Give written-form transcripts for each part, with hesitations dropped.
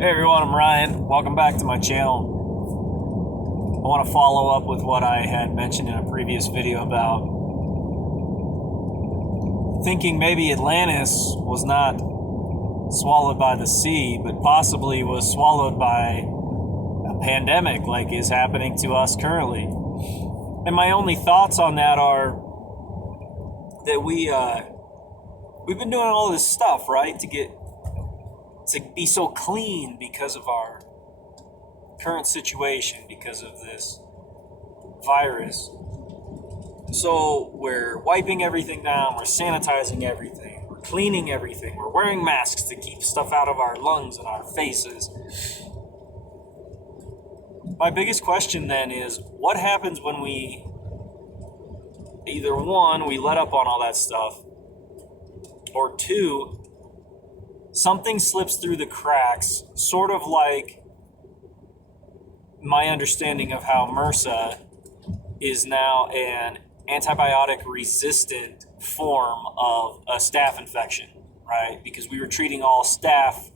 Hey everyone, I'm Ryan. Welcome back to my channel. I want to follow up with what I had mentioned in a previous video about thinking maybe Atlantis was not swallowed by the sea, but possibly was swallowed by a pandemic like is happening to us currently. And my only thoughts on that are that we've been doing all this stuff, right, to be so clean because of our current situation, because of this virus. So we're wiping everything down, we're sanitizing everything, we're cleaning everything, we're wearing masks to keep stuff out of our lungs and our faces. My biggest question then is, what happens when we, either one, we let up on all that stuff, or two, something slips through the cracks, sort of like my understanding of how MRSA is now an antibiotic resistant form of a staph infection, right? Because we were treating all staph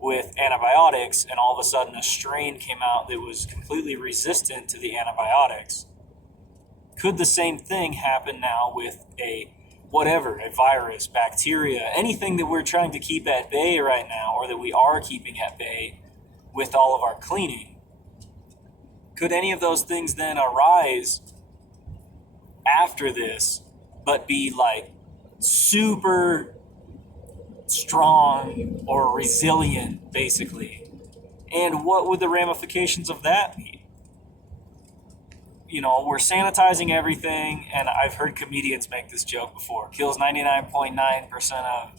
with antibiotics, and all of a sudden a strain came out that was completely resistant to the antibiotics. Could the same thing happen now with a virus, bacteria, anything that we're trying to keep at bay right now, or that we are keeping at bay with all of our cleaning? Could any of those things then arise after this, but be like super strong or resilient, basically? And what would the ramifications of that be? You know, we're sanitizing everything, and I've heard comedians make this joke before. Kills 99.9% of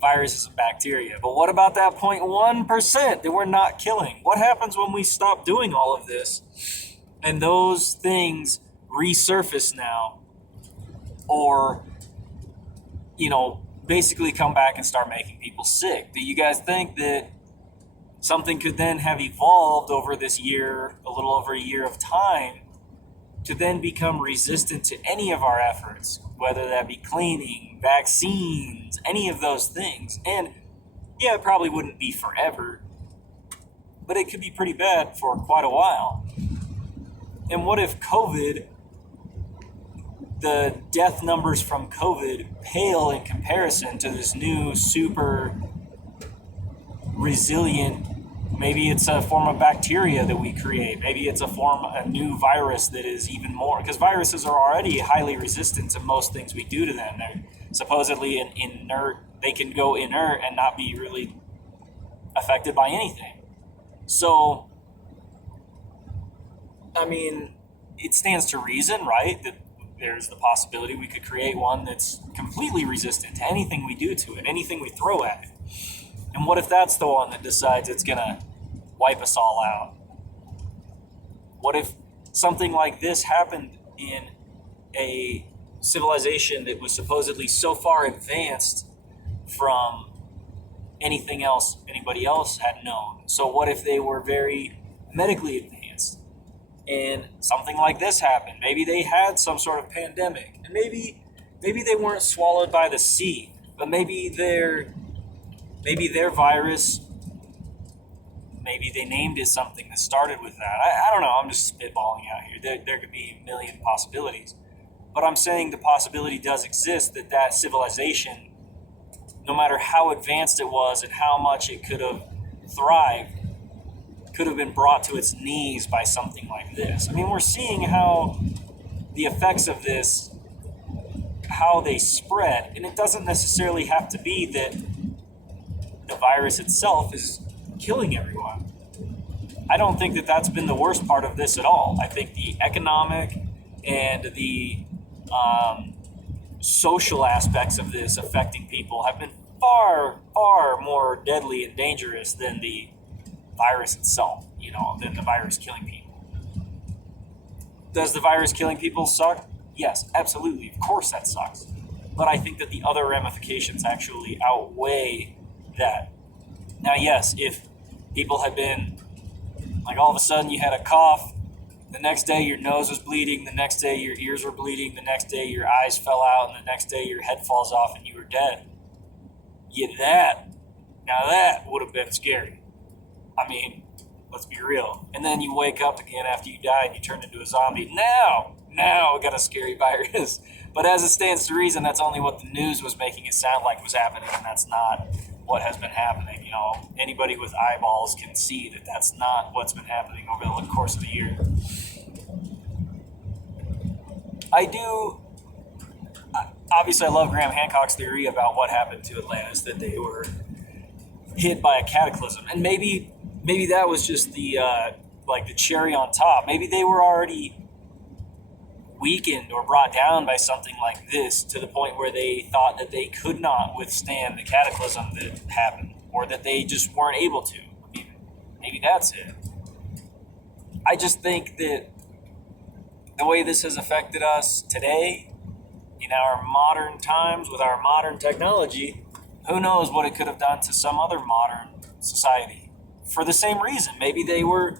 viruses and bacteria. But what about that 0.1% that we're not killing? What happens when we stop doing all of this and those things resurface now, or, basically come back and start making people sick? Do you guys think that something could then have evolved over this year, a little over a year of time, to then become resistant to any of our efforts, whether that be cleaning, vaccines, any of those things? And yeah, it probably wouldn't be forever, but it could be pretty bad for quite a while. And what if the death numbers from COVID pale in comparison to this new super resilient, maybe it's a form of bacteria that we create. Maybe it's a new virus that is even more, because viruses are already highly resistant to most things we do to them. They're supposedly they can go inert and not be really affected by anything. So, it stands to reason, right, that there's the possibility we could create one that's completely resistant to anything we do to it, anything we throw at it. And what if that's the one that decides it's going to wipe us all out? What if something like this happened in a civilization that was supposedly so far advanced from anything else anybody else had known? So what if they were very medically advanced and something like this happened? Maybe they had some sort of pandemic, and maybe they weren't swallowed by the sea, but maybe their virus, maybe they named it something that started with that. I don't know. I'm just spitballing out here. There could be a million possibilities. But I'm saying the possibility does exist that civilization, no matter how advanced it was and how much it could have thrived, could have been brought to its knees by something like this. We're seeing how the effects of this, how they spread. And it doesn't necessarily have to be that the virus itself is killing everyone. I don't think that that's been the worst part of this at all. I think the economic and the social aspects of this affecting people have been far, far more deadly and dangerous than the virus itself, than the virus killing people. Does the virus killing people suck? Yes, absolutely. Of course that sucks. But I think that the other ramifications actually outweigh that. Now, yes, if people had been, like, all of a sudden you had a cough, the next day your nose was bleeding, the next day your ears were bleeding, the next day your eyes fell out, and the next day your head falls off and you were dead. Now that would have been scary. I mean, let's be real. And then you wake up again after you die and you turn into a zombie. Now we got a scary virus. But as it stands to reason, that's only what the news was making it sound like was happening, and that's not what has been happening. You know, anybody with eyeballs can see that that's not what's been happening over the course of the year. Obviously, I love Graham Hancock's theory about what happened to Atlantis, that they were hit by a cataclysm, and maybe that was just the like the cherry on top. Maybe they were already weakened or brought down by something like this to the point where they thought that they could not withstand the cataclysm that happened, or that they just weren't able to. I mean, maybe that's it. I just think that the way this has affected us today, in our modern times, with our modern technology, who knows what it could have done to some other modern society for the same reason. Maybe they were,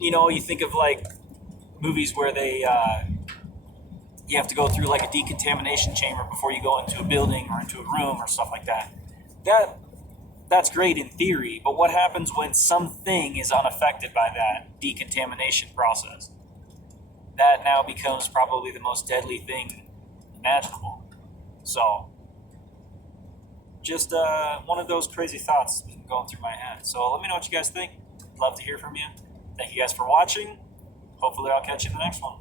you think of like movies where they you have to go through like a decontamination chamber before you go into a building or into a room or stuff like that. That's great in theory, but what happens when something is unaffected by that decontamination process? That now becomes probably the most deadly thing imaginable. So, just one of those crazy thoughts has been going through my head. So let me know what you guys think. Love to hear from you. Thank you guys for watching. Hopefully I'll catch you in the next one.